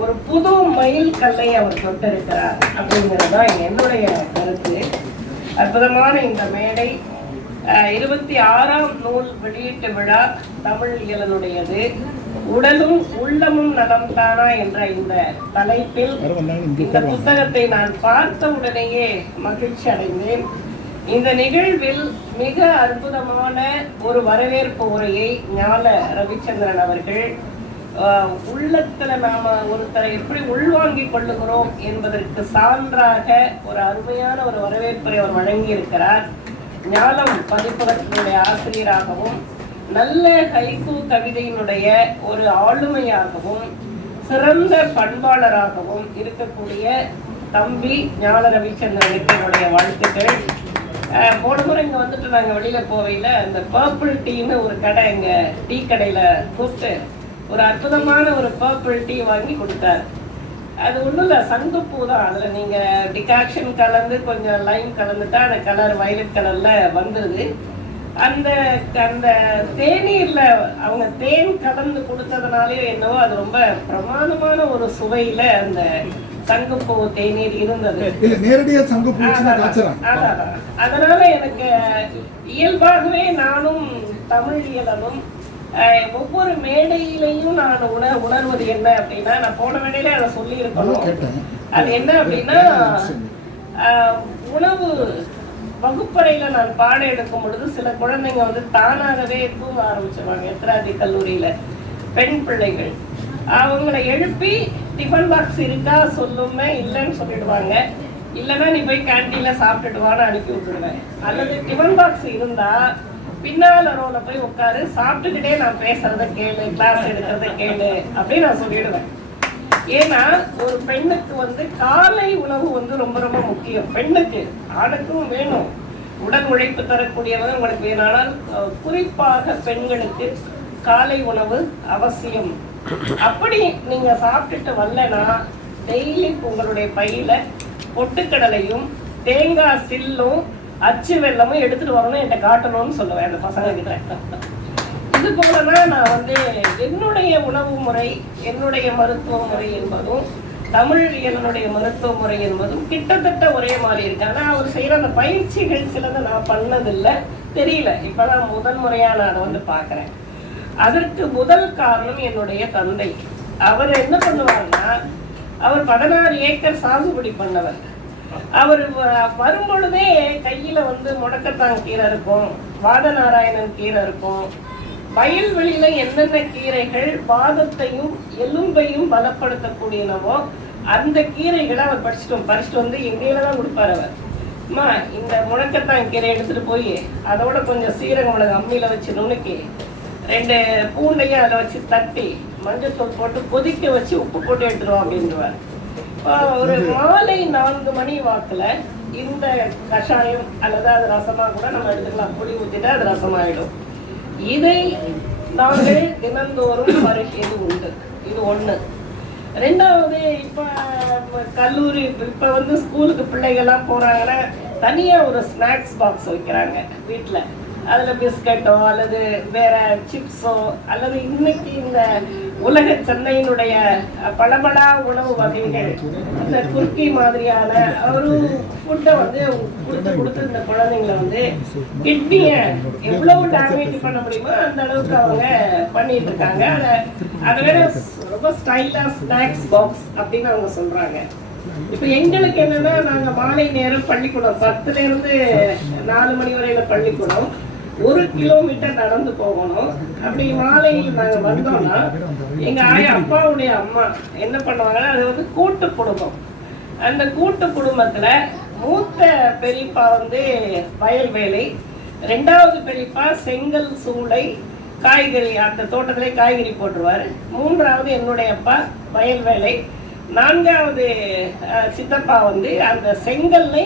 ஒரு புது மைல் கல்லை அவர் தொட்டிருக்கிறார் அப்படிங்கிறது தான் என்னுடைய கருத்து. அற்புதமான இந்த மேடை இருபத்தி ஆறாம் நூல் வெளியீட்டு விழா தமிழ் இயலனுடையது. உடலும் உள்ளமும் நலம் தானா என்ற இந்த தலைப்பில் இந்த புத்தகத்தை நான் பார்த்த உடனேயே மகிழ்ச்சி அடைந்தேன். இந்த நிகழ்வில் மிக அற்புதமான ஒரு வரவேற்பு உரையை ஞான ரவிச்சந்திரன் அவர்கள் உள்ளத்துல நாம ஒருத்தரை எப்படி உள்வாங்கி கொள்ளுகிறோம் என்பதற்கு சான்றாக ஒரு அருமையான ஒரு வரவேற்புரை அவர் வழங்கியிருக்கிறார். ஞானம் பதிப்பகத்தினுடைய ஆசிரியராகவும் நல்ல ஹைக்கூ கவிதையினுடைய ஒரு ஆளுமையாகவும் சிறந்த பண்பாளராகவும் இருக்கக்கூடிய தம்பி ஞான ரவிச்சந்திரனுக்கு என்னுடைய வாழ்த்துக்கள் போன முறை இங்கே வந்துட்டு நாங்கள் வெளியில் போவையில் அந்த பர்பிள் டீன்னு ஒரு கடை இங்கே டீ கடையில் கூப்பிட்டு ஒரு அற்புதமான ஒரு பர்பிள் டீ வாங்கி கொடுத்தார். அது ஒன்றும் இல்லை சங்குப்பூ தான். அதில் நீங்கள் டிகாக்ஷன் கலந்து கொஞ்சம் லைம் கலந்துட்டா அந்த கலர் வயலட் கலரில் வந்துடுது அந்த அந்த தேநீர்ல அவங்க தேன் கலந்து கொடுத்ததுனாலே என்னவோ அது ரொம்ப பிரமாதமான ஒரு சுவையில அந்த சங்குப்பூ தேநீர் இருந்தது. அதனால எனக்கு இயல்பாகவே நானும் தமிழ் இயலனும் ஒவ்வொரு மேடையிலையும் நான் உண உணர்வது என்ன அப்படின்னா நான் போன மேடையில அதை சொல்லி அதான் இருக்கணும் கேட்டேன். அது என்ன அப்படின்னா உணவு வகுப்பறையில நான் பாடம் எடுக்கும் பொழுது சில குழந்தைங்க வந்து தானாகவே தூங்க ஆரம்பிச்சிருவாங்க. எத்திராதி கல்லூரியில. பெண் பிள்ளைகள். அவங்கள எழுப்பி டிஃபன் பாக்ஸ் இருக்கா சொல்லுமே இல்லைன்னு சொல்லிடுவாங்க. இல்லைன்னா நீ போய் கேன்டீன்ல சாப்பிட்டுட்டு வான்னு அனுப்பி விட்டுடுவேன் அல்லது டிஃபன் பாக்ஸ் இருந்தா பின்னால ரோல போய் உட்காரு சாப்பிட்டுக்கிட்டே நான் பேசுறத கேளு கிளாஸ் எடுக்கிறத கேளு அப்படின்னு நான் சொல்லிடுவேன். ஏன்னா ஒரு பெண்ணுக்கு வந்து காலை உணவு வந்து ரொம்ப ரொம்ப முக்கியம். பெண்ணுக்கு ஆணுக்கும் வேணும். உடல் உழைப்பு தரக்கூடியவங்க உங்களுக்கு வேணானால் ஆனால் குறிப்பாக பெண்களுக்கு காலை உணவு அவசியம். அப்படி நீங்க சாப்பிட்டுட்டு வரலன்னா டெய்லி உங்களுடைய பையில பொட்டுக்கடலையும் தேங்காய் சில்லும் அச்சு வெல்லமும் எடுத்துட்டு வரணும் என்கிட்ட காட்டணும்னு சொல்லுவேன் அந்த பசங்க கிட்ட இது போலதான் நான் வந்து என்னுடைய உணவு முறை என்னுடைய மருத்துவ முறை என்பதும் தமிழ் என்னுடைய மருத்துவ முறை என்பதும் கிட்டத்தட்ட ஒரே மாதிரி இருக்கு. ஆனா அவர் செய்யற அந்த பயிற்சிகள் சிலதை நான் பண்ணதில்லை. தெரியல. இப்பதான் முதல் முறையா நான் அதை வந்து பார்க்கறேன். அதற்கு முதல் காரணம் என்னுடைய தந்தை. அவர் என்ன பண்ணுவார்னா அவர் பதினாறு ஏக்கர் சாகுபடி பண்ணவர். அவர் வரும்பொழுதே கையில வந்து முடக்கத்தான் கீரை இருக்கும். வாதநாராயணன் கீரை இருக்கும். வயல்வெளியில என்னென்ன கீரைகள் வாதத்தையும் எலும்பையும் பலப்படுத்தக்கூடியனவோ அந்த கீரைகளை அவர் படிச்சுட்டு பறிச்சுட்டு வந்து எங்கேயில தான் கொடுப்பார் அவர். அம்மா இந்த முடக்கத்தான் கீரை எடுத்துட்டு போய் அதோட கொஞ்சம் சீரகம் மிளகு அம்மியில வச்சு நுணுக்கி ரெண்டு பூண்டையும் அதில் வச்சு தட்டி மஞ்சத்தூள் போட்டு கொதிக்க வச்சு உப்பு போட்டு எடுத்துருவோம் அப்படின்றவார் ஒரு மாலை நான்கு மணி வாக்குல இந்த கஷாயம் அல்லது அது ரசமா கூட நம்ம எடுத்துக்கலாம். புளி ஊத்திட்டு அது ரசமாயிடும். இதை நாங்கள் தினந்தோறும் பருகியது உண்டு. இது ஒண்ணு. ரெண்டாவது இப்ப கல்லூரி இப்ப வந்து ஸ்கூலுக்கு பிள்ளைகள்லாம் போறாங்கன்னா தனியா ஒரு ஸ்நாக்ஸ் பாக்ஸ் வைக்கிறாங்க வீட்ல. அதில் பிஸ்கட்டோ அல்லது வேற சிப்ஸோ அல்லது இன்னைக்கு இந்த உலக சென்னையினுடைய பளபளா உணவு வகைகள் இந்த குர்க்கி மாதிரியான ஒரு ஃபுட்டை வந்து கொடுத்து கொடுத்து இந்த குழந்தைங்களை வந்து கிட்னியை எவ்வளவு டேமேஜ் பண்ண முடியுமோ அந்த அளவுக்கு அவங்க பண்ணிட்டு இருக்காங்க. அதை அதை வேற ரொம்ப ஸ்டைலாக ஸ்நாக்ஸ் பாக்ஸ் அப்படின்னு அவங்க சொல்றாங்க. இப்ப எங்களுக்கு என்னன்னா நாங்க மாலை நேரம் பள்ளிக்கூடம் பத்துல இருந்து நாலு மணி வரையில பள்ளிக்கூடம். ஒரு கிலோமீட்டர் நடந்து போகணும். அப்படி மாலையில் நாங்க வந்தோம்னா எங்க ஆயா அப்பாவுடைய அம்மா என்ன பண்ணுவாங்கன்னா அது வந்து கூட்டு குடும்பம். அந்த கூட்டு குடும்பத்துல மூத்த பெரியப்பா வந்து வயல் வேலை ரெண்டாவது பெரியப்பா செங்கல் சூளை காய்கறி அந்த தோட்டத்திலே காய்கறி போட்டுருவாரு. மூன்றாவது என்னுடைய அப்பா வயல் வேலை. நான்காவது சித்தப்பா வந்து அந்த செங்கல்லை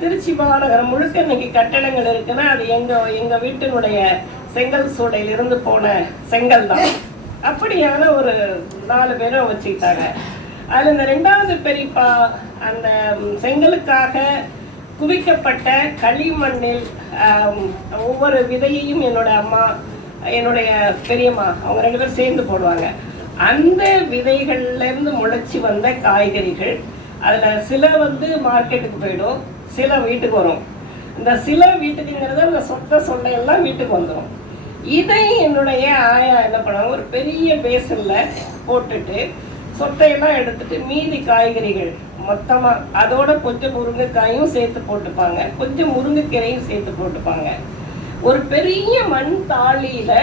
திருச்சி மாநகரம் முழுக்க இன்னைக்கு கட்டடங்கள் இருக்குன்னா அது எங்க எங்க வீட்டினுடைய செங்கல் சூளையிலிருந்து போன செங்கல் தான். அப்படியான ஒரு நாலு பேரும் வச்சுக்கிட்டாங்க. அதுல இந்த ரெண்டாவது பெரியப்பா அந்த செங்கலுக்காக குவிக்கப்பட்ட களிமண்ணில் ஒவ்வொரு விதையையும் என்னோட அம்மா என்னுடைய பெரியம்மா அவங்க ரெண்டு பேரும் சேர்ந்து போடுவாங்க. அந்த விதைகள்ல இருந்து முளைச்சி வந்த காய்கறிகள் அதுல சில வந்து மார்க்கெட்டுக்கு போயிடும். சில வீட்டுக்கு வரும். இந்த சில வீட்டுக்குங்கிறது அந்த சொத்த சொல்லையெல்லாம் வீட்டுக்கு வந்துடும் இதை என்னுடைய ஆயா என்ன பண்ணாங்க ஒரு பெரிய பேசன்ல போட்டுட்டு சொத்தையெல்லாம் எடுத்துட்டு மீதி காய்கறிகள் மொத்தமாக அதோட கொஞ்சம் முருங்கைக்காயும் சேர்த்து போட்டுப்பாங்க. கொஞ்சம் முருங்கைக்கீரையும் சேர்த்து போட்டுப்பாங்க. ஒரு பெரிய மண் தாளியில்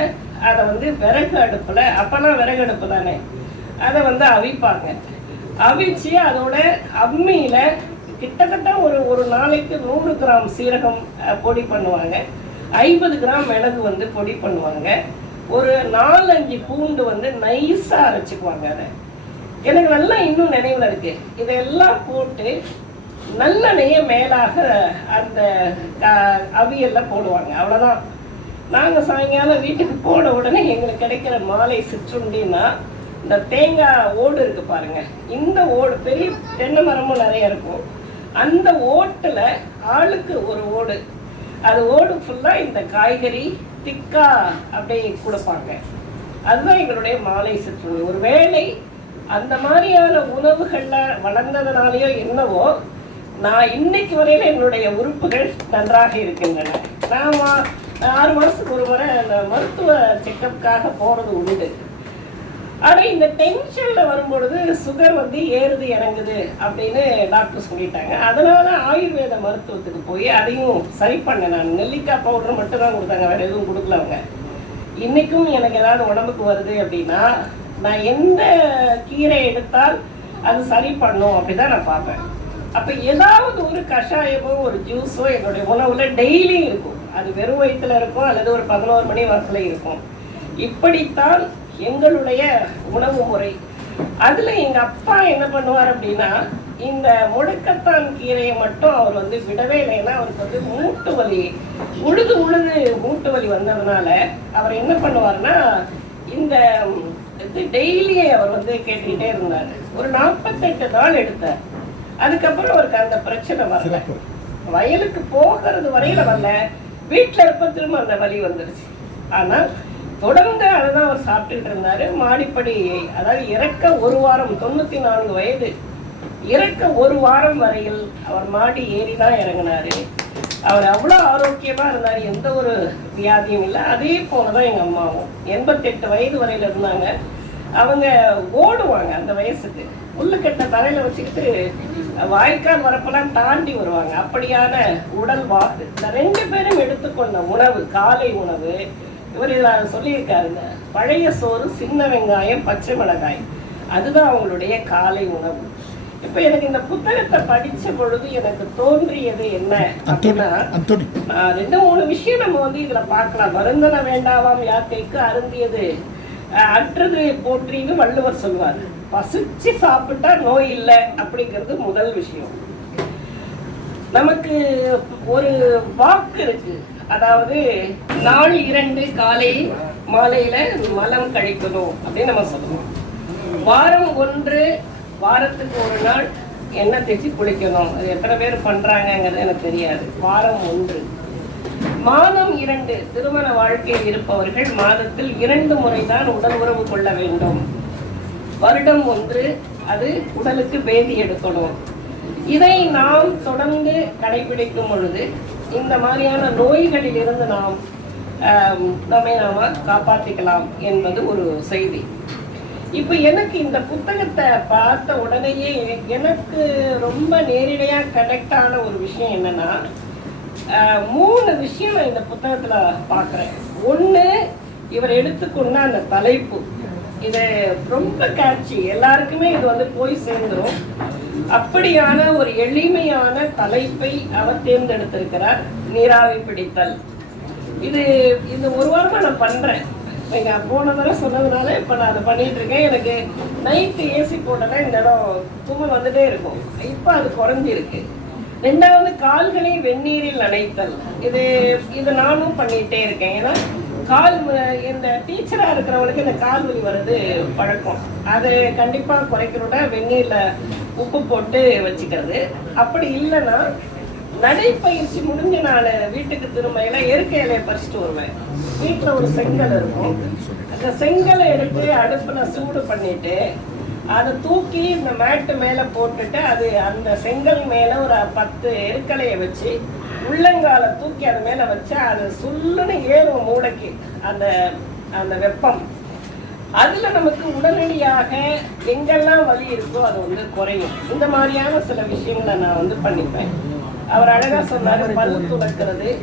அதை வந்து விறகு அடுப்பில் அப்போனா விறகு அடுப்பு தானே அதை வந்து அவிப்பாங்க. அவிச்சு அதோட அம்மியில கிட்டத்தட்ட ஒரு ஒரு நாளைக்கு நூறு கிராம் சீரகம் பொடி பண்ணுவாங்க. ஐம்பது கிராம் மிளகு வந்து பொடி பண்ணுவாங்க. ஒரு நாலஞ்சு பூண்டு வந்து நைஸாக அரைச்சிக்குவாங்க அதை. எனக்கு நல்லா இன்னும் நினைவில் இருக்கு. இதெல்லாம் போட்டு நல்லெண்ணெயை மேலாக அந்த க- அவியல்ல போடுவாங்க. அவ்வளோதான் நாங்கள் சாயங்காலம் வீட்டுக்கு போன உடனே எங்களுக்கு கிடைக்கிற மாலை சிற்றுண்டின்னா இந்த தேங்காய் ஓடு இருக்கு பாருங்க. இந்த ஓடு பெரிய தென்னை மரமும் நிறைய இருக்கும். அந்த ஓட்டுல ஆளுக்கு ஒரு ஓடு. அது ஓடு ஃபுல்லா இந்த காய்கறி திக்கா அப்படியே கொடுப்பாங்க. அதுதான் எங்களுடைய மாலை சிற்றுண்டி. ஒரு வேளை அந்த மாதிரியான உணவுகள்ல வளர்ந்ததுனாலயோ என்னவோ நான் இன்னைக்கு வரையில என்னுடைய உறுப்புகள் நன்றாக இருக்கின்றன. நான் ஆறு மாசத்துக்கு ஒரு முறை அந்த மருத்துவ செக்கப்புக்காக போறது உண்டு. ஆனால் இந்த டென்ஷனில் வரும்பொழுது சுகர் வந்து ஏறுது இறங்குது அப்படின்னு டாக்டர் சொல்லிட்டாங்க. அதனால ஆயுர்வேத மருத்துவத்துக்கு போய் அதையும் சரி பண்ணேன் நான் நெல்லிக்காய் பவுடர் மட்டும் தான் கொடுத்தாங்க. வேறு எதுவும் கொடுக்கல அவங்க. இன்றைக்கும் எனக்கு ஏதாவது உடம்புக்கு வருது அப்படின்னா நான் எந்த கீரை எடுத்தால் அது சரி பண்ணும் அப்படிதான் நான் பார்ப்பேன். அப்போ ஏதாவது ஒரு கஷாயமோ ஒரு ஜூஸோ என்னுடைய உணவில் டெய்லியும் இருக்கும். அது வெறும் வயிற்றுல இருக்கும். அல்லது ஒரு பதினோரு மணி வாக்கில் இருக்கும். இப்படித்தான் எங்களுடைய உணவு முறை. அதுல எங்க அப்பா என்ன பண்ணுவார் அப்படின்னா இந்த முடக்கத்தான் கீரையை மட்டும் அவர் வந்து விடவே இல்லைன்னா அவருக்கு வந்து மூட்டு வலி உழுது உழுது மூட்டு வலி வந்ததுனால அவர் என்ன பண்ணுவார்னா இந்த இது டெய்லியே அவர் வந்து கேட்டுக்கிட்டே இருந்தார். ஒரு நாற்பத்தெட்டு நாள் எடுத்தார். அதுக்கப்புறம் அவருக்கு அந்த பிரச்சனை வரல. வயலுக்கு போகிறது வரையில வரல. வீட்டுல இருப்ப திரும்ப அந்த வலி வந்துருச்சு. ஆனா தொடர்ந்து அதை தான் அவர் சாப்பிட்டுட்டு இருந்தாரு. மாடிப்படி அதாவது இறக்க ஒரு வாரம் தொண்ணூத்தி நான்கு வயது இறக்க ஒரு வாரம் வரையில் அவர் மாடி ஏறி தான் இறங்கினாரு. அவர் அவ்வளோ ஆரோக்கியமாக இருந்தார் எந்த ஒரு வியாதியும் இல்லை. அதே போல தான் எங்கள் அம்மாவும். எண்பத்தெட்டு வயது வரையில இருந்தாங்க. அவங்க ஓடுவாங்க அந்த வயசுக்கு. புல்லுக்கட்டை தலையில் வச்சுக்கிட்டு வாய்க்கால் வரப்பெல்லாம் தாண்டி வருவாங்க. அப்படியான உடல் வாக்கு இந்த ரெண்டு பேரும் எடுத்துக்கொண்ட உணவு காலை உணவு இவர் இதில் சொல்லியிருக்காருங்க. பழைய சோறு சின்ன வெங்காயம் பச்சை மிளகாய். அதுதான் அவங்களுடைய காலை உணவு. இப்போ எனக்கு இந்த புத்தகத்தை படிச்ச பொழுது எனக்கு தோன்றியது என்ன அப்படின்னா ரெண்டு மூணு விஷயம் நம்ம வந்து இதுல பார்க்கலாம். வருந்தன வேண்டாவாம் யாக்கைக்கு அருந்தியது. அற்றது போற்றின்னு வள்ளுவர் சொல்வார். பசிச்சு சாப்பிட்டா நோய் இல்லை அப்படிங்கிறது முதல் விஷயம். நமக்கு ஒரு வாக்கு இருக்கு. அதாவது நாள் இரண்டு காலை மாலையில மலம் கழிக்கணும் அப்படின்னு நம்ம சொல்லுவோம். வாரம் ஒன்று வாரத்துக்கு ஒரு நாள் எண்ணெய் தேய்ச்சி குளிக்கணும். அது எத்தனை பேர் பண்றாங்கங்கிறது எனக்கு தெரியாது. வாரம் ஒன்று. மாதம் இரண்டு திருமண வாழ்க்கையில் இருப்பவர்கள் மாதத்தில் இரண்டு முறைதான் உடல் உறவு கொள்ள வேண்டும். வருடம் ஒன்று அது உடலுக்கு பேதி எடுக்கணும். இதை நாம் தொடர்ந்து கடைபிடிக்கும் பொழுது இந்த மாதிரியான நோய்களில் இருந்து நாம் நம்மை நாம காப்பாற்றிக்கலாம் என்பது ஒரு செய்தி. இப்போ எனக்கு இந்த புத்தகத்தை பார்த்த உடனேயே எனக்கு ரொம்ப நேரடியா கனெக்ட் ஆன ஒரு விஷயம் என்னன்னா மூணு விஷயம் நான் இந்த புத்தகத்துல பார்க்குறேன். ஒண்ணு இவர் எடுத்துக்கொண்ட அந்த தலைப்பு. இது ரொம்ப கேட்சி எல்லாருக்குமே இது வந்து போய் சேர்ந்துரும். அப்படியான ஒரு எளிமையான தலைப்பை அவர் தேர்ந்தெடுத்திருக்கிறார். நீராவி பிடித்தல். இது இது ஒரு வாரமா நான் பண்றேன். நீங்க போன தடவை சொன்னதுனால இப்ப நான் அதை பண்ணிட்டு இருக்கேன். எனக்கு நைட்டு ஏசி போட்டனா இந்த இடம் தூமல் வந்துட்டே இருக்கும். இப்ப அது குறைஞ்சிருக்கு. ரெண்டாவது கால்களை வெந்நீரில் நனைத்தல். இது இது நானும் பண்ணிட்டே இருக்கேன். ஏன்னா கால் இந்த டீச்சரா இருக்கிறவங்களுக்கு இந்த கால் வலி வர்றது பழக்கம். அதை கண்டிப்பா குறைக்கிறோட வெந்நீர்ல உப்பு போட்டு வச்சுக்கிறது. அப்படி இல்லைன்னா நடைப்பயிற்சி முடிஞ்ச நான் வீட்டுக்கு திரும்பையில இயற்கை இலையை பறிச்சுட்டு வருவேன். வீட்டில் ஒரு செங்கல் இருக்கும். அந்த செங்கலை எடுத்து அடுப்பில் சூடு பண்ணிட்டு அதை தூக்கி இந்த மேட்டு மேலே போட்டுட்டு அது அந்த செங்கல் மேலே ஒரு பத்து எருக்கலையை வச்சு உள்ளங்கால தூக்கி அது மேலே வச்சு அது சுள்ளுன்னு ஏறும் மூளைக்கு. அந்த அந்த வெப்பம். அதுல நமக்கு உடனடியாக எங்கெல்லாம் வலி இருக்கோ அது வந்து குறையும். இந்த மாதிரியான சில விஷயங்களை நான் வந்து பண்ணிப்பேன். அவர் அழகா சொன்னாரு பல்லு துளக்கிறது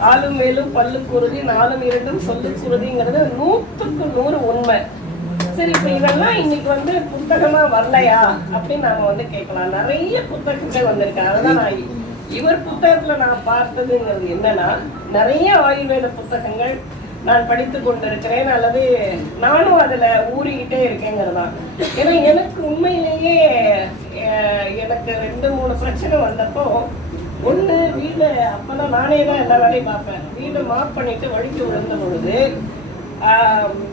ஆளும் மேலும் பல்லு குருதி நாலும் இரண்டும் சொல்லு குருதிங்கிறது நூற்றுக்கு நூறு உண்மை. சரி இப்ப இதெல்லாம் இன்னைக்கு வந்து புத்தகமா வரலையா? அப்படின்னு நாம வந்து கேட்கலாம். நிறைய புத்தகங்கள் வந்திருக்கேன் அதுதான் நான் இவர் புத்தகத்துல நான் பார்த்ததுங்கிறது என்னன்னா நிறைய ஆயுர்வேத புத்தகங்கள் நான் படித்து கொண்டிருக்கிறேன் அல்லது நானும் அதில் ஊறிக்கிட்டே இருக்கேங்கிறதான் ஏன்னா எனக்கு உண்மையிலேயே எனக்கு ரெண்டு மூணு பிரச்சனை வந்தப்போ ஒன்று வீடு அப்பதான் நானே தான் எல்லா வேலையும் பார்ப்பேன். வீடு மாப் பண்ணிட்டு வழிக்கு விழுந்த பொழுது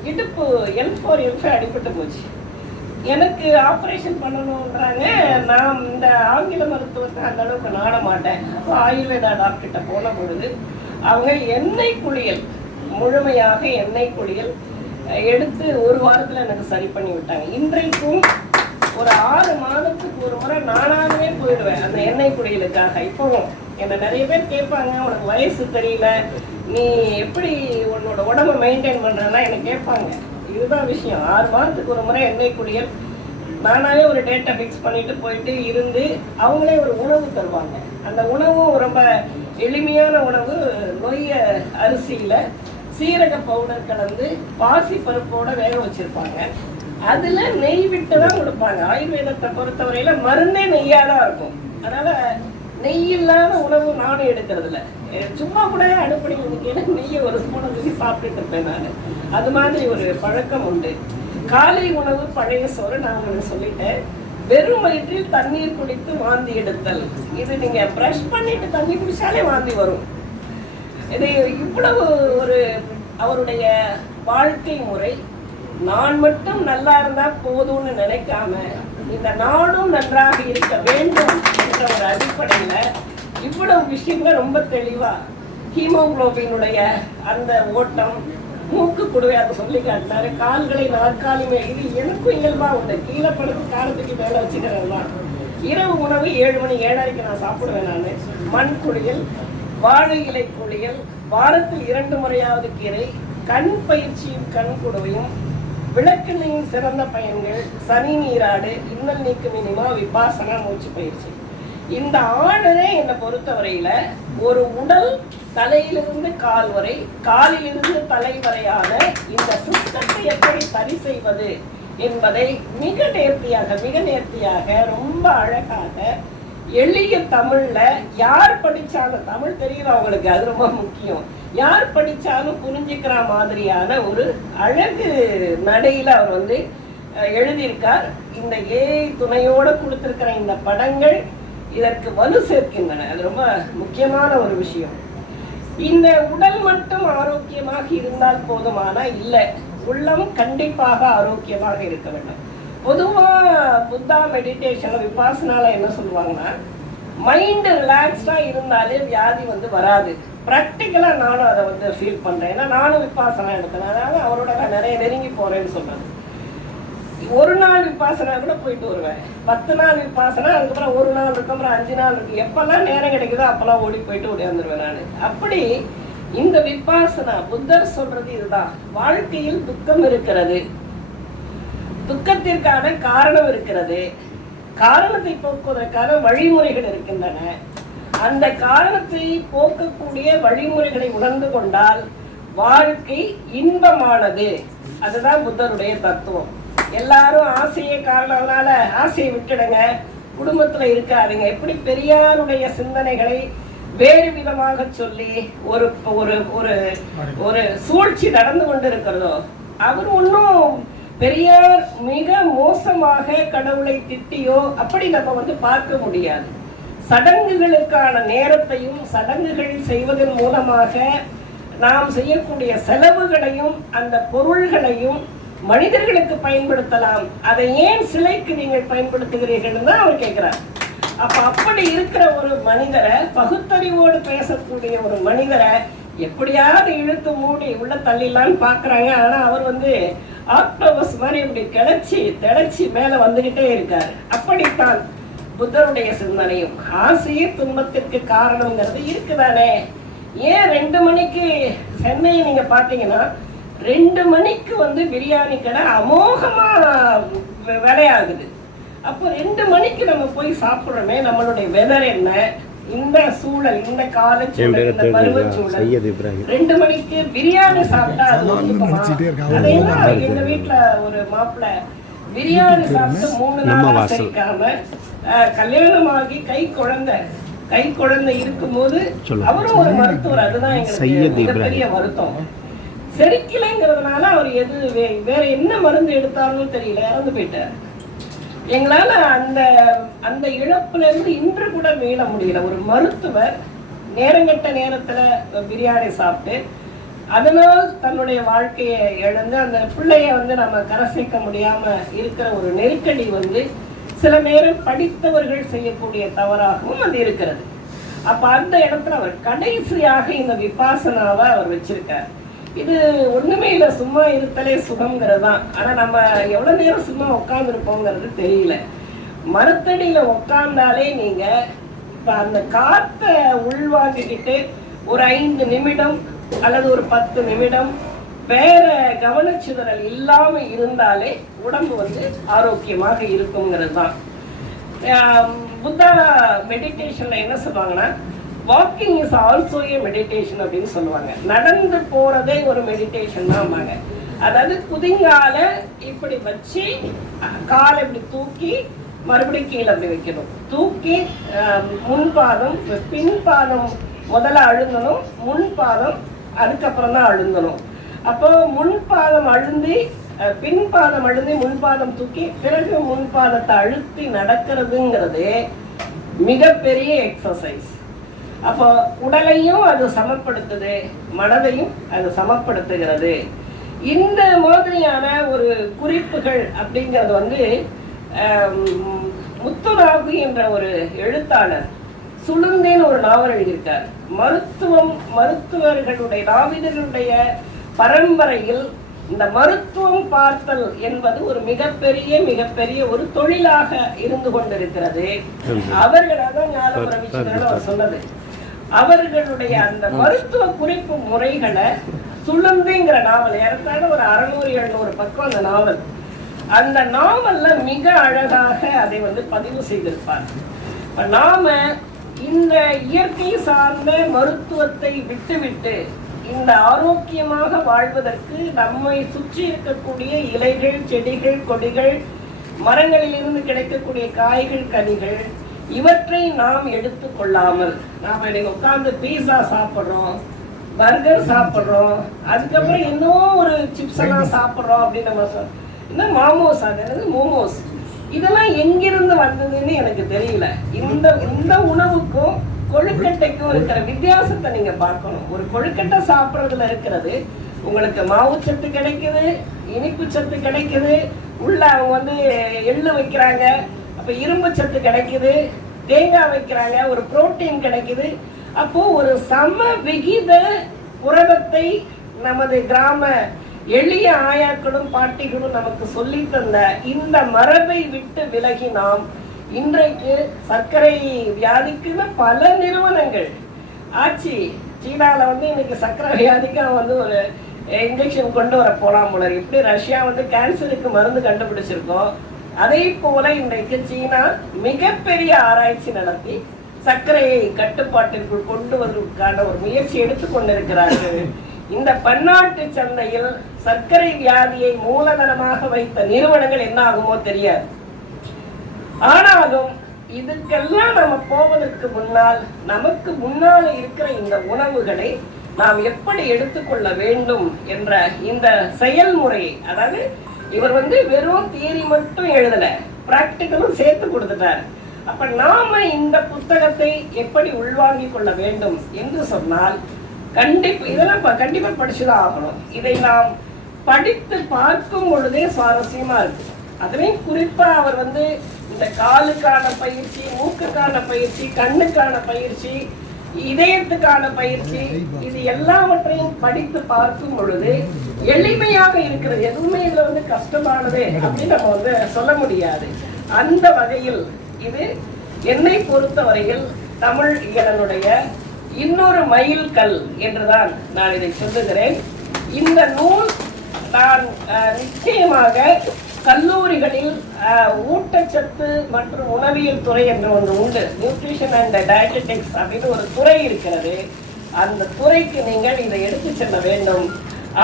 இடுப்பு எல் ஃபோர் எல் ஃபைவ் அடிபட்டு போச்சு. எனக்கு ஆப்ரேஷன் பண்ணணுன்றாங்க நான் இந்த ஆங்கில மருத்துவத்தை அந்த அளவுக்கு நாட மாட்டேன் அப்போ ஆயுர்வேதா டாக்டர்கிட்ட போன பொழுது அவங்க எண்ணெய் குளியல் முழுமையாக எண்ணெய் குளியல் எடுத்து ஒரு வாரத்தில் எனக்கு சரி பண்ணி விட்டாங்க. இன்றைக்கும் ஒரு ஆறு மாதத்துக்கு ஒரு முறை நானாகவே போயிடுவேன் அந்த எண்ணெய் குளியலுக்காக இப்போவும் என்னை நிறைய பேர் கேட்பாங்க உனக்கு வயசு தெரியல நீ எப்படி உன்னோட உடம்ப மெயின்டைன் பண்ணுறன்னா என்னை கேட்பாங்க. இதுதான் விஷயம். ஆறு மாதத்துக்கு ஒரு முறை எண்ணெய் குளியல் நானாகவே ஒரு டேட்டை ஃபிக்ஸ் பண்ணிட்டு போயிட்டு இருந்து அவங்களே ஒரு உணவு தருவாங்க. அந்த உணவும் ரொம்ப எளிமையான உணவு நொய்ய அரிசியில் சீரக பவுடர் கலந்து பாசி பருப்போட வேக வச்சிருப்பாங்க. அதுல நெய் விட்டு தான் கொடுப்பாங்க. ஆயுர்வேதத்தை பொறுத்தவரையில மருந்தே நெய்யா தான் இருக்கும். அதனால நெய் இல்லாத உணவு நானும் எடுக்கிறது இல்ல சும்மா கூட அடுப்படி இன்னைக்கு நெய்யை ஒரு ஸ்பூன் தூக்கி சாப்பிட்டுட்டு இருப்பேன் நான். அது மாதிரி ஒரு பழக்கம் உண்டு. காலை உணவு பழைய சோறு நான் உங்களுக்கு சொல்லிட்டேன். வெறும் வயிற்றில் தண்ணீர் குடித்து வாந்தி எடுத்தல். இது நீங்க ப்ரஷ் பண்ணிட்டு தண்ணி குடிச்சாலே வாந்தி வரும். இது இவ்வளவு ஒரு அவருடைய வாழ்க்கை முறை. நான் மட்டும் நல்லா இருந்தா போதும்னு நினைக்காம இந்த நாடும் நன்றாக இருக்க வேண்டும் என்ற ஒரு அடிப்படையில இவ்வளவு விஷயங்கள் ரொம்ப தெளிவா ஹீமோகுளோபினுடைய அந்த ஓட்டம் மூக்கு குடுவை அதை சொல்லி காட்டினாரு. கால்களை நாற்காலி இது எனக்கும் இயல்பா உண்டு. கீழே படுத்து காலத்துக்கு மேல வச்சுக்கிறது இரவு உணவு ஏழு மணி ஏழரைக்கு நான் சாப்பிடுவேன் நான். மண் குளியல் வாழை இலை குளியல் வாரத்தில் இரண்டு முறையாவது கீரை கண் பயிற்சியும் கண் குடுவையும் விளக்கெண்ணையின் சிறந்த பயன்கள் சனி நீராடு இன்னல் நீக்கு மினிமா விபாசனா மூச்சு பயிற்சி. இந்த ஆடனே என்னை பொறுத்தவரையில ஒரு உடல் தலையிலிருந்து கால் வரை காலிலிருந்து தலை வரையான இந்த சுத்தத்தை எப்படி சரி செய்வது என்பதை மிக நேர்த்தியாக மிக நேர்த்தியாக ரொம்ப அழகாக எளிய தமிழ்ல யார் படிச்சாலும் தமிழ் தெரியும் அவங்களுக்கு அது ரொம்ப முக்கியம். யார் படிச்சாலும் புரிஞ்சுக்கிற மாதிரியான ஒரு அழகு நடையில அவர் வந்து எழுதியிருக்கார். இந்த ஏஐ துணையோட கொடுத்திருக்கிற இந்த படங்கள் இதற்கு வலு சேர்க்கின்றன. அது ரொம்ப முக்கியமான ஒரு விஷயம். இந்த உடல் மட்டும் ஆரோக்கியமாக இருந்தால் போதுமானா? இல்லை. உள்ளம் கண்டிப்பாக ஆரோக்கியமாக இருக்க வேண்டும். பொதுவாக புத்தா மெடிடேஷன் விபாசனால என்ன சொல்லுவாங்கன்னா மைண்டு ரிலாக்ஸ்டாக இருந்தாலே வியாதி வந்து வராது. ப்ராக்டிக்கலாக நானும் அதை வந்து ஃபீல் பண்ணுறேன் ஏன்னா நானும் விபாசனா எடுத்தேன். அதனால அவரோட நான் நிறைய நெருங்கி போகிறேன்னு சொன்னது ஒரு நாள் விபாசனா கூட போயிட்டு வருவேன். பத்து நாள் விபாசனா அதுக்கப்புறம் ஒரு நாள் இருக்கு அப்புறம் அஞ்சு நாள் இருக்கு. எப்பெல்லாம் நேரம் கிடைக்குதோ அப்பெல்லாம் ஓடி போயிட்டு ஓடியாந்துருவேன் நான். அப்படி இந்த விபாசனா புத்தர் சொல்றது இதுதான். வாழ்க்கையில் துக்கம் இருக்கிறது. துக்கத்திற்கான காரணம் இருக்கிறது. காரணத்தை போக்குவதற்கான வழிமுறைகள் இருக்கின்றன. அந்த காரணத்தை போக்கக்கூடிய வழிமுறைகளை உணர்ந்து கொண்டால் வாழ்க்கை இன்பமானது. அதுதான் புத்தருடைய தத்துவம். எல்லாரும் ஆசையை காரணம்னால ஆசையை விட்டுடுங்க. குடும்பத்துல இருக்காதுங்க. எப்படி பெரியாருடைய சிந்தனைகளை வேறு விதமாக சொல்லி ஒரு ஒரு ஒரு ஒரு சூழ்ச்சி நடந்து கொண்டு இருக்கிறதோ அவர் ஒன்றும் பெரியார் மிக மோசமாக கடவுளை திட்டியோ அப்படி நம்ம வந்து பார்க்க முடியாது. சடங்குகளுக்கான நேரத்தையும் சடங்குகள் செய்வதன் மூலமாக நாம் செய்யக்கூடிய செலவுகளையும் அந்த பொருள்களையும் மனிதர்களுக்கு பயன்படுத்தலாம். அதை ஏன் சிலைக்கு நீங்கள் பயன்படுத்துகிறீர்கள் தான் அவர் கேட்கிறார். அப்ப அப்படி இருக்கிற ஒரு மனிதரை பகுத்தறிவோடு பேசக்கூடிய ஒரு மனிதரை எப்படியாவது இழுத்து மூடி உள்ள தள்ளிடலான்னு பார்க்குறாங்க. ஆனா அவர் வந்து ஆக்டோபஸ் மாதிரி இப்படி கிளச்சி திளைச்சி மேல வந்துகிட்டே இருக்காரு. அப்படித்தான் புத்தருடைய சிந்தனையும். ஆசையே துன்பத்திற்கு காரணங்கிறது இருக்குதானே? ஏன் ரெண்டு மணிக்கு சென்னையை நீங்க பார்த்தீங்கன்னா ரெண்டு மணிக்கு வந்து பிரியாணி கடை அமோகமா வி- விலையாகுது அப்போ ரெண்டு மணிக்கு நம்ம போய் சாப்பிடுறோமே நம்மளுடைய வெதர் என்ன? இந்த சூழல் இந்த கால சூழல் இந்த பருவ சூழல். ரெண்டு மணிக்கு பிரியாணி சாப்பிட்டா அது எங்க வீட்டுல ஒரு மாப்பிள்ளை பிரியாணி சாப்பிட்டு மூணு நாளா. சரிக்காம கல்யாணமாகி கை குழந்தை. கை குழந்தை இருக்கும்போது. அவரும் ஒரு மருத்துவர். அதுதான் சையத் எங்களுக்கு மிகப்பெரிய வருத்தம். செரிக்கலைங்கிறதுனால அவர் எது வே- வேற என்ன மருந்து எடுத்தாருன்னு தெரியல இறந்து போயிட்டார். எங்களால் அந்த அந்த இழப்புலேருந்து இன்று கூட மீள முடியல. ஒரு மருத்துவர் நேரங்கெட்ட நேரத்தில் பிரியாணி சாப்பிட்டு அதனால் தன்னுடைய வாழ்க்கையை இழந்து அந்த பிள்ளைய வந்து நம்ம கரை சேர்க்க இருக்கிற ஒரு நெருக்கடி வந்து சில நேரம் படித்தவர்கள் செய்யக்கூடிய தவறாகவும் அது இருக்கிறது. அப்போ அந்த இடத்துல அவர் கடைசியாக இந்த விபாசனாவை அவர் வச்சிருக்கார். இது ஒண்ணுமே இல்லை சும்மா இருத்தலே சுகம்ங்கிறது. தான் ஆனா நம்ம எவ்வளவு நேரம் சும்மா உட்காந்துருப்போங்கிறது தெரியல. மரத்தடியில உட்கார்ந்தாலே நீங்க இப்ப அந்த காற்றை உள்வாங்கிக்கிட்டு ஒரு ஐந்து நிமிடம் அல்லது ஒரு பத்து நிமிடம் வேற கவனச்சிதறல் இல்லாம இருந்தாலே உடம்பு வந்து ஆரோக்கியமாக இருக்குங்கிறது தான் புத்தா மெடிடேஷன்ல என்ன சொல்லுவாங்கன்னா walking is also a meditation அப்படின்னு சொல்லுவாங்க. நடந்து போறதே ஒரு மெடிடேஷன் தான்பாங்க அதாவது குதிங்கால இப்படி வச்சு காலை இப்படி தூக்கி மறுபடியும் கீழே அப்படி வைக்கணும். தூக்கி முன்பாதம் பின்பாதம் முதல்ல அழுந்தணும். முன்பாதம் அதுக்கப்புறம் தான் அழுந்தணும். அப்போ முன்பாதம் அழுந்தி பின்பாதம் அழுந்தி முன்பாதம் தூக்கி பிறகு முன்பாதத்தை அழுத்தி நடக்கிறதுங்கிறது மிகப்பெரிய எக்ஸசைஸ் அப்போ உடலையும் அது சமப்படுத்துது மனதையும் அது சமப்படுத்துகிறது. இந்த மாதிரியான ஒரு குறிப்புகள் அப்படிங்கிறது வந்து முத்துராகு என்ற ஒரு எழுத்தாளர் சுளுந்தேன்னு ஒரு நாவல் எழுதியிருக்கார். மருத்துவம் மருத்துவர்களுடைய நாவிதர்களுடைய பரம்பரையில் இந்த மருத்துவம் பார்த்தல் என்பது ஒரு மிகப்பெரிய மிகப்பெரிய ஒரு தொழிலாக இருந்து கொண்டிருக்கிறது. அவர்கள் அதான் ஞானம் ரவிச்சந்திரன் அவர் சொன்னது. அவர்களுடைய அந்த மருத்துவ குறிப்பு முறைகளை சுளுந்துங்கிற நாவல் ஏறத்தாழ ஒரு அறுநூறு எழுநூறு பக்கம் அந்த நாவல். அந்த நாவல்ல மிக அழகாக அதை வந்து பதிவு செய்திருப்பார். இப்ப நாம இந்த இயற்கை சார்ந்த மருத்துவத்தை விட்டுவிட்டு இந்த ஆரோக்கியமாக வாழ்வதற்கு நம்மை சுற்றி இருக்கக்கூடிய இலைகள் செடிகள் கொடிகள் மரங்களிலிருந்து கிடைக்கக்கூடிய காய்கள் கனிகள் இவற்றை நாம் எடுத்துக்கொள்ளாமல் நாம இன்னைக்கு உட்கார்ந்து பீஸா சாப்பிடுறோம் பர்கர் சாப்பிடுறோம் அதுக்கப்புறம் இன்னும் ஒரு சிப்ஸ் எல்லாம் சாப்பிடுறோம் அப்படின்னு நம்ம சொல் இன்னும் மாமோஸ் அது? மோமோஸ் இதெல்லாம் எங்கிருந்து வந்ததுன்னு எனக்கு தெரியல. இந்த இந்த உணவுக்கும் கொழுக்கட்டைக்கும் இருக்கிற வித்தியாசத்தை நீங்க பார்க்கணும். ஒரு கொழுக்கட்டை சாப்பிட்றதுல இருக்கிறது உங்களுக்கு மாவுச்சத்து கிடைக்குது இனிப்பு சத்து கிடைக்குது உள்ள அவங்க வந்து எள்ளு வைக்கிறாங்க இப்போ இரும்பு சத்து கிடைக்குது தேங்காய் வைக்கிறாங்க ஒரு புரோட்டீன் கிடைக்குது. அப்போ ஒரு சம விகித புரதத்தை நமது கிராம எளிய ஆயாக்களும் பாட்டிகளும் நமக்கு சொல்லி தந்த இந்த மரபை விட்டு விலகி நாம் இன்றைக்கு சர்க்கரை வியாதிக்குன்னு பல நிறுவனங்கள். ஆச்சு சீனால வந்து இன்னைக்கு சர்க்கரை வியாதிக்கு அவன் வந்து ஒரு இன்ஜெக்ஷன் கொண்டு வர போலாம் போல இப்படி எப்படி ரஷ்யா வந்து கேன்சருக்கு மருந்து கண்டுபிடிச்சிருக்கோம். அதே போல இன்றைக்கு சீனா மிகப்பெரிய ஆராய்ச்சி நடத்தி சர்க்கரையை கட்டுப்பாட்டிற்குள் கொண்டு வருவதற்கான ஒரு முயற்சி எடுத்துக் கொண்டிருக்கிறார்கள். இந்த பன்னாட்டு சந்தையில் சர்க்கரை வியாதியை மூலதனமாக வைத்த நிறுவனங்கள் என்ன ஆகுமோ தெரியாது. ஆனாலும் இதுக்கெல்லாம் நம்ம போவதற்கு முன்னால் நமக்கு முன்னால இருக்கிற இந்த உணவுகளை நாம் எப்படி எடுத்துக்கொள்ள வேண்டும் என்ற இந்த செயல்முறையை அதாவது இவர் வந்து வெறும் தியரி மட்டும் எழுதல பிராக்டிக்கலும் சேர்த்து கொடுத்துட்டார். அப்ப நாம இந்த புத்தகத்தை எப்படி உள்வாங்கிக் கொள்ள வேண்டும் என்று சொன்னால் கண்டிப்பா இதெல்லாம் கண்டிப்பாக கண்டிப்பா படிச்சுதான் ஆகணும். இதை நாம் படித்து பார்க்கும் பொழுதே சுவாரஸ்யமா இருக்கு. அதுலேயும் குறிப்பா அவர் வந்து இந்த காலுக்கான பயிற்சி மூக்குக்கான பயிற்சி கண்ணுக்கான பயிற்சி இதயத்துக்கான பயிற்சி இது எல்லாவற்றையும் படித்து பார்க்கும் பொழுது எளிமையாக இருக்கிறது எதுவுமே இதுல வந்து கஷ்டமானது அப்படின்னு நம்ம வந்து சொல்ல முடியாது. அந்த வகையில் இது என்னை பொறுத்தவரையில் தமிழ் இயலனுடைய இன்னொரு மைல் கல் என்றுதான் நான் இதை சொல்லுகிறேன். இந்த நூல் நான் அஹ், நிச்சயமாக கல்லூரிகளில் ஊட்டச்சத்து மற்றும் உணவியல் துறை என்று ஒன்று உண்டு. நியூட்ரிஷன் அண்ட் டயட்டெட்டிக்ஸ் அப்படின்னு ஒரு துறை இருக்கிறது. அந்த துறைக்கு நீங்கள் இதை எடுத்து செல்ல வேண்டும்.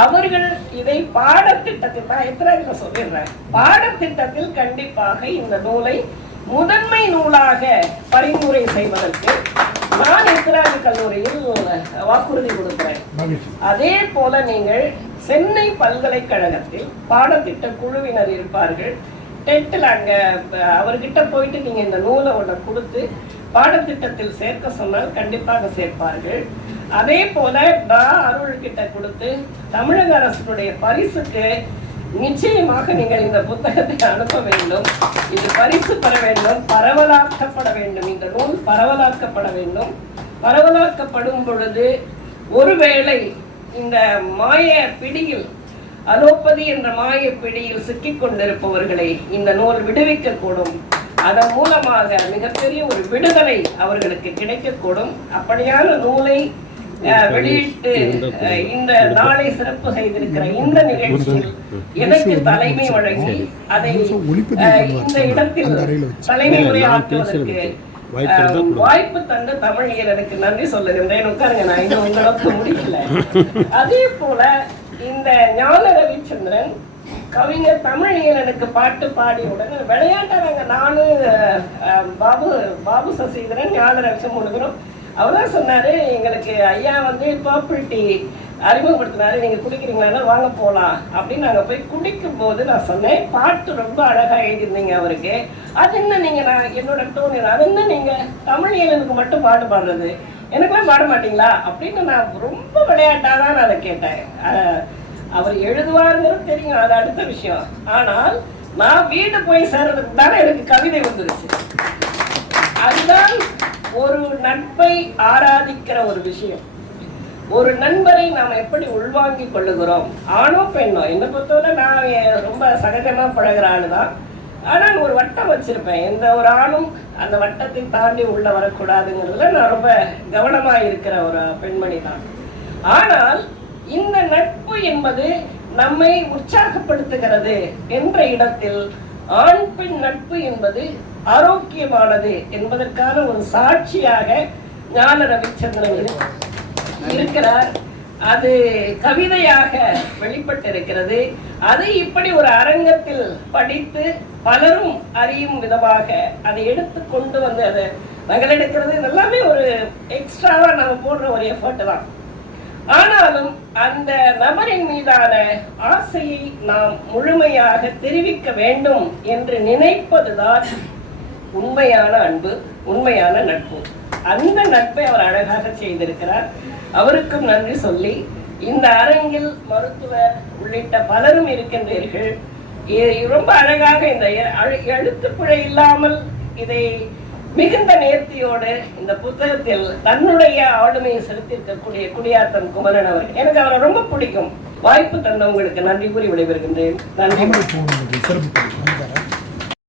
அவர்கள் இதை பாடத்திட்டத்தில் நான் எத்தனை சொல்லிடுறேன். பாடத்திட்டத்தில் கண்டிப்பாக இந்த நூலை முதன்மை நூலாக பரிந்துரை செய்வதற்கு நான் எத்திராஜி கல்லூரியில் வாக்குறுதி கொடுக்கிறேன். அதே போல நீங்கள் சென்னை பல்கலைக்கழகத்தில் பாடத்திட்ட குழுவினர் இருப்பார்கள். டெட்டில் அங்கே அவர்கிட்ட போயிட்டு நீங்கள் இந்த நூலை ஒன்று கொடுத்து பாடத்திட்டத்தில் சேர்க்க சொன்னால் கண்டிப்பாக சேர்ப்பார்கள். அதே போல நான் அருள் கிட்ட கொடுத்து தமிழக அரசுடைய பரிசுக்கு நிச்சயமாக நீங்கள் இந்த புத்தகத்தை அனுப்ப வேண்டும். இது பரிசு பெற வேண்டும். பரவலாக்கப்பட வேண்டும். இந்த நூல் பரவலாக்கப்பட வேண்டும். பரவலாக்கப்படும் பொழுது ஒருவேளை இந்த மாய பிடியில் அலோப்பதி என்ற மாய பிடியில் சிக்கிக் கொண்டிருப்பவர்களை இந்த நூல் விடுவிக்கக்கூடும். அதன் மூலமாக மிகப்பெரிய ஒரு விடுதலை அவர்களுக்கு கிடைக்கக்கூடும். அப்படியான நூலை அஹ், வெளியிட்டு இந்த நாளை சிறப்பு செய்திருக்கிற இந்த நிகழ்ச்சியில் எனக்கு தலைமை வழங்கி அதை இந்த இடத்தில் தலைமை உரையாற்றுவதற்கு வாய்ப்பு தந்த தமிழியர் எனக்கு நன்றி சொல்லுகின்றேன். உட்காருங்க நான் இன்னும் உங்களுக்கு முடியல அதே போல இந்த ஞான ரவிச்சந்திரன் கவிஞர் தமிழியர் எனக்கு பாட்டு பாடிய உடனே விளையாட்டாங்க நானு அஹ், பாபு பாபு சசிதரன் ஞான ரவிச்சந்திரன் மூணு பேரும். அவர் தான் சொன்னாரு எங்களுக்கு ஐயா வந்து பர்பிள் டீ அறிமுகப்படுத்தினாரு. நீங்க குடிக்கிறீங்களா? வாங்க போலாம் அப்படின்னு நாங்க போய் குடிக்கும் போது நான் சொன்னேன். பாட்டு ரொம்ப அழகா எழுதியிருந்தீங்க அவருக்கு. அது என்ன நீங்க நான் என்னோட டோன் அது என்ன நீங்க? தமிழ் இயலனுக்கு மட்டும் பாட்டு பாடுறது? எனக்குலாம் பாட மாட்டீங்களா? அப்படின்னு நான் ரொம்ப விளையாட்டா தான் நான் அதை கேட்டேன். அவர் எழுதுவாருங்கிறது தெரியும். அது அடுத்த விஷயம். ஆனால் நான் வீடு போய் சேர்றதுக்கு தானே எனக்கு கவிதை வந்துருச்சு. அதுதான் ஒரு நட்பை ஆராதிக்கிற ஒரு விஷயம். ஒரு நண்பரை நாம் எப்படி உள்வாங்கிக் கொள்ளுகிறோம்? ஆணோ பெண்ணோ? என்னை பொறுத்தவரை நான் ரொம்ப சகஜமா பழகுற ஆளு தான் ஆனால் ஒரு வட்டம் வச்சிருப்பேன். எந்த ஒரு ஆணும் அந்த வட்டத்தை தாண்டி உள்ள வரக்கூடாதுங்கிறதுல நான் ரொம்ப கவனமா இருக்கிற ஒரு பெண்மணி தான் ஆனால் இந்த நட்பு என்பது நம்மை உற்சாகப்படுத்துகிறது என்ற இடத்தில் ஆண் பெண் நட்பு என்பது ஆரோக்கியமானது என்பதற்கான ஒரு சாட்சியாக ஞான ரவிச்சந்திரன் இரு- இருக்கிறார். அது கவிதையாக வெளிப்பட்டிருக்கிறது. அது இப்படி ஒரு அரங்கத்தில் படித்து பலரும் அறியும் விதமாக அதை எடுத்து கொண்டு வந்து அதை நகலெடுக்கிறது இது எல்லாமே ஒரு எக்ஸ்ட்ராவா நம்ம போடுற ஒரு எஃபர்ட் தான். ஆனாலும் அந்த நபரின் மீதான ஆசையை நாம் முழுமையாக தெரிவிக்க வேண்டும் என்று நினைப்பதுதான் உண்மையான அன்பு உண்மையான நட்பு. அந்த நட்பை அவர் அழகாக செய்திருக்கிறார். அவருக்கும் நன்றி சொல்லி இந்த அரங்கில் மருத்துவர் உள்ளிட்ட பலரும் இருக்கின்றீர்கள். ரொம்ப அழகாக இந்த எ- எழுத்துப்பிழை இல்லாமல் இதை மிகுந்த நேர்த்தியோடு இந்த புத்தகத்தில் தன்னுடைய ஆளுமையை செலுத்தியிருக்கக்கூடிய குடியாத்தன் குமரன் அவர் எனக்கு அவரை ரொம்ப பிடிக்கும். வாய்ப்பு தந்தவங்களுக்கு நன்றி கூறி விடைபெறுகின்றேன். நன்றி.